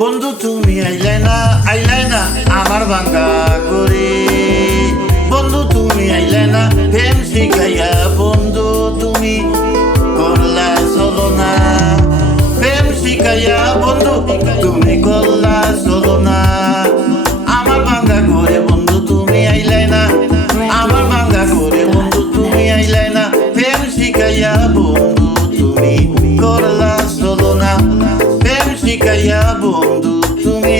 বন্ধু তুমি আইলে না আমার ভাঙ্গা করে। বন্ধু তুমি আইলে না প্রেম শিখাইয়া, বন্ধু তুমি করলা চলো না প্রেম শিখাইয়া, বন্ধু তুমি করলা চলো না আমার ভাঙ্গা করে। বন্ধু তুমি আইলে না আমার ভাঙ্গা করে, বন্ধু তুমি আইলে না প্রেম শিখাইয়া, বন্ধু তুমি করলা চলো না প্রেম শিখাইয়া, বন্ধু তুমি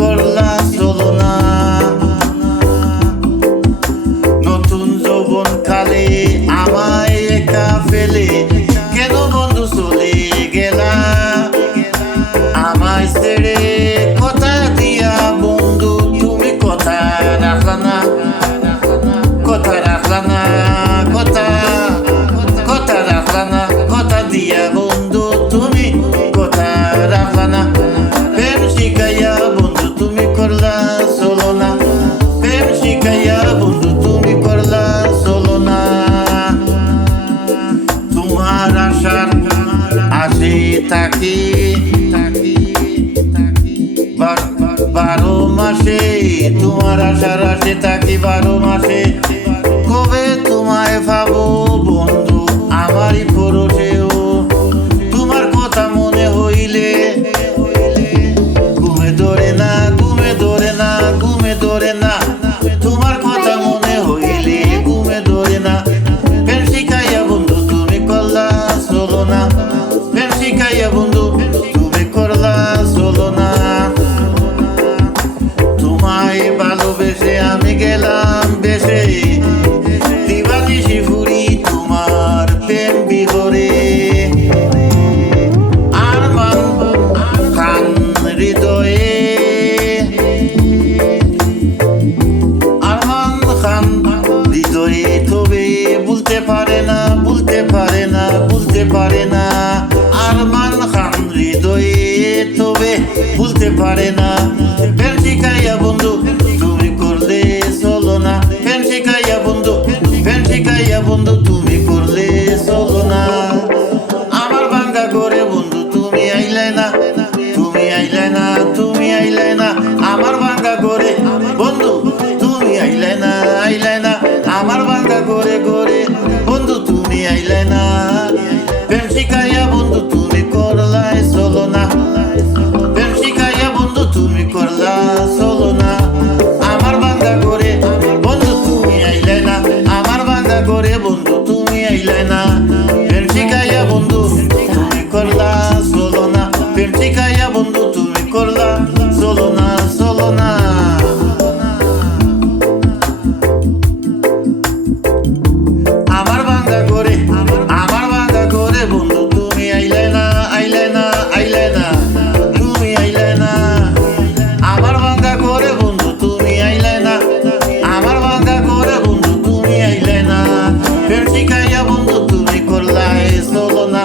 করলা চলো না। নতুন যৌবন কালে আমায় একা ফেলে কেন বন্ধু চলে গেলা, আমায় ছেড়ে কথা দিয়া, বন্ধু তুমি কথা রাখলা না, কথা রাখলা না, কথা রাখলা না, কথা দিয়া বন্ধু তুমি কথা রাখলা না প্রেম শিখাইয়া, বন্ধু তুমি করলা চলো না প্রেম শিখাইয়া, বন্ধু তুমি করলা চলো না। তোমার আশার আসে থাকি 12 মাসে, তোমার আশার আসে থাকি 12 মাসে, কবে তোমায় পাবো বন্ধু আমারই পরশেও, তোমার কথা মনে হইলে ঘুমে ধরে না, ঘুমে ধরে না, ঘুমে ধরে না, তোমার কথা মনে হইলে ঘুমে ধরে না প্রেম শিখাইয়া, বন্ধু তুমি করলা চলো না প্রেম শিখাইয়া, বন্ধু তুমি করলা চলো না। তোমায় ভালোবেসে আমি গেলাম বেশে, দিবানিশি ফুরি তোমার প্রেম বিহরে, আরমান খান হৃদয়ে, আরমান খান হৃদয়ে, তবে বলতে পারে না, বলতে পারে না, বলতে পারে না, আরমান খান হৃদয়ে, তবে বলতে পারে না প্রেম শিখাইয়া, বন্ধু তুমি করলে চলো না প্রেম শিখাইয়া, বন্ধু প্রেম শিখাইয়া, বন্ধু তুমি করলে চলো না আমার ভাঙ্গা করে। বন্ধু তুমি আইলে না, তুমি আইলে না, তুমি আইলে না আমার ভাঙ্গা করে, বন্ধু তুমি আইলে না, আইলে না আমার ভাঙ্গা করে করে, বন্ধু তুমি আইলে না প্রেম শিখাইয়া, বন্ধু তুমি করলা চলো না প্রেম শিখাইয়া, বন্ধু তুমি করলা চলো না আমার ভাঙ্গা করে, বন্ধু তুমি আইলে না আমার ভাঙ্গা করে, বন্ধু তুমি আইলে না প্রেম শিখাইয়া, বন্ধু তুমি করলা চলো না প্রেম শিখাইয়া, বন্ধু তুমি করলা চলো না চলো না। আমার ভাঙ্গা করে, আমার ভাঙ্গা করে, বন্ধু তুমি আইলে না, আইলে না, আইলে না, তুমি আইলে না আমার ভাঙ্গা করে, বন্ধু তুমি আইলে না আমার ভাঙ্গা করে, বন্ধু তুমি আইলে না প্রেম শিখাইয়া, বন্ধু তুমি করলা চলো না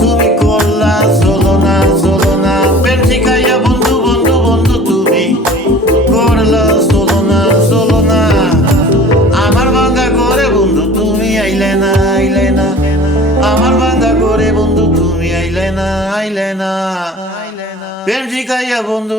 তুমি করলা চলো না চলো না প্রেম শিখাইয়া, বন্ধু বন্ধু বন্ধু তুমি করলা চলো না চলো না আমার ভাঙ্গা করে, বন্ধু তুমি আইলে না, আইলে না আমার ভাঙ্গা করে, বন্ধু তুমি আইলে না, আইলে না প্রেম শিখাইয়া, বন্ধু।